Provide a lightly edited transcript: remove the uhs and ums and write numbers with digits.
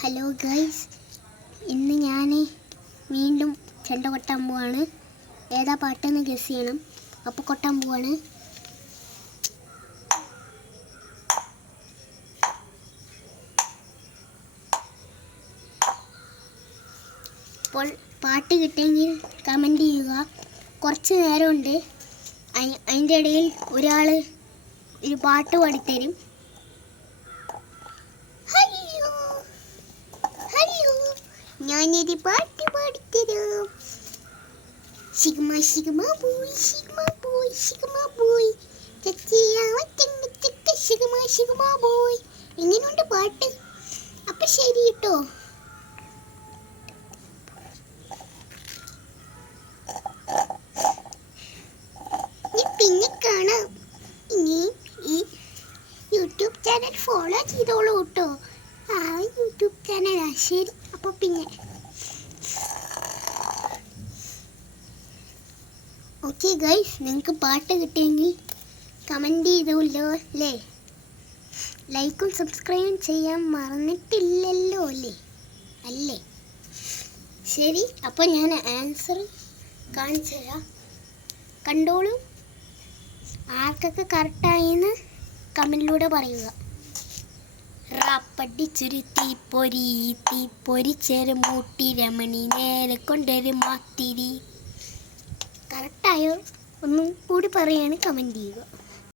Hello guys, ഇന്ന് ഞാൻ വീണ്ടും ചെണ്ട കൊട്ടാൻ പോവാണ്. ഏതാ പാട്ടെന്ന് ഗസ് ചെയ്യണം. അപ്പോൾ കൊട്ടാൻ പോവാണ്. അപ്പോൾ പാട്ട് കിട്ടിയെങ്കിൽ കമൻറ്റ് ചെയ്യുക. കുറച്ച് നേരമുണ്ട്. അതിൻ്റെ ഇടയിൽ ഒരാൾ ഒരു പാട്ട് പാടിത്തരും. ഞാനൊരു പാട്ട് പാടിത്തരാം. Sigma sigma boy sigma boy sigma boy sigma sigma boy. എങ്ങനെയുണ്ട് പാട്ട്? അപ്പൊ ശരി കേട്ടോ. പിന്നെ കാണാം. ഇനി ഈ യൂട്യൂബ് ചാനൽ ഫോളോ ചെയ്തോളൂ കേട്ടോ. യൂട്യൂബ് ചാനലാ. ശരി, അപ്പോൾ പിന്നെ ഓക്കെ ഗൈസ്, നിങ്ങൾക്ക് പാട്ട് കിട്ടിയെങ്കിൽ കമൻറ്റ് ചെയ്തോല്ലോ അല്ലേ? ലൈക്കും സബ്സ്ക്രൈബും ചെയ്യാൻ മറന്നിട്ടില്ലല്ലോ അല്ലേ? ശരി, അപ്പോൾ ഞാൻ ആൻസർ കാണിച്ചു തരാം. കണ്ടോളൂ. ആർക്കൊക്കെ കറക്റ്റായെന്ന് കമൻറ്റിലൂടെ പറയുക. റാപ്പടിച്ചൊരു തീപ്പൊരി ചെറുമൂട്ടി രമണി നേരെ കൊണ്ടൊരു മാത്തിരി. കറക്റ്റായോ ഒന്നും കൂടി പറയാണ് കമൻറ്റ് ചെയ്യുക.